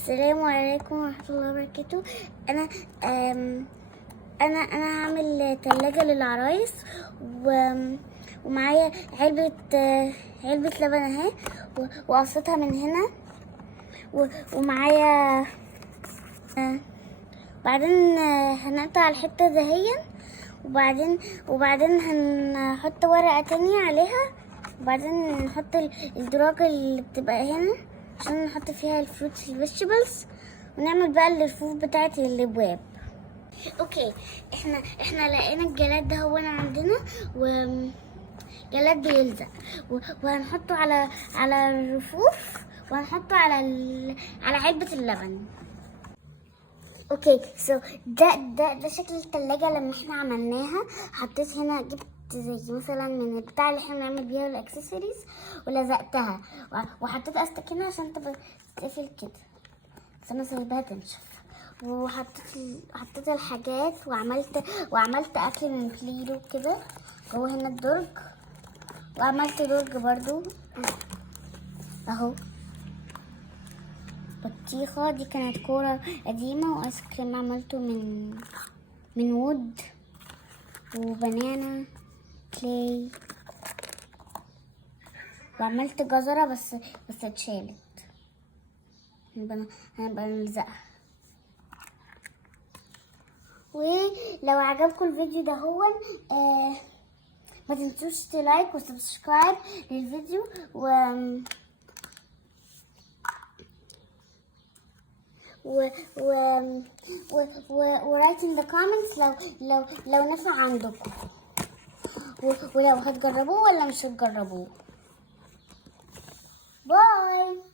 السلام عليكم ورحمة الله وبركاته. أنا أنا هعمل تلاجة للعرايس ومعايا علبة لبن اهي وقصتها من هنا ومعايا بعدين هنقطع الحتة دهيا وبعدين هنحط ورقة تانية عليها وبعدين نحط الدراج اللي بتبقى هنا عشان نحط فيها الفروتس الفيجيتابلز ونعمل بقى الرفوف بتاعت الابواب. اوكي، احنا لقينا الجلاد ده هو عندنا وجلاد بيلزق وهنحطه على الرفوف وهنحطه على علبة اللبن. اوكي ده شكل التلاجة لما احنا عملناها. حطيت هنا، جبت زي مثلا من البتاع اللي احنا بنعمل بيها الاكسسوارز ولزقتها وحطيت استك هنا عشان تبقى تقفل كده، بس انا سايباها تنشف. حطيت الحاجات وعملت اكل من بليرو كده جوه هنا الدرج، وعملت درج برضو اهو. بطيخة دي كانت كورة قديمة، وايس كريم عملته من وود، وبنانا كلاي، وعملت جزرة بس اتشالت، هنبقى نلزقها. ولو عجبكم الفيديو ده ما تنسوش تلايك وسبسكرايب للفيديو ورايت in the comments لو نفع عندكم ولو هتجربوه ولا مش هتجربوه. باي.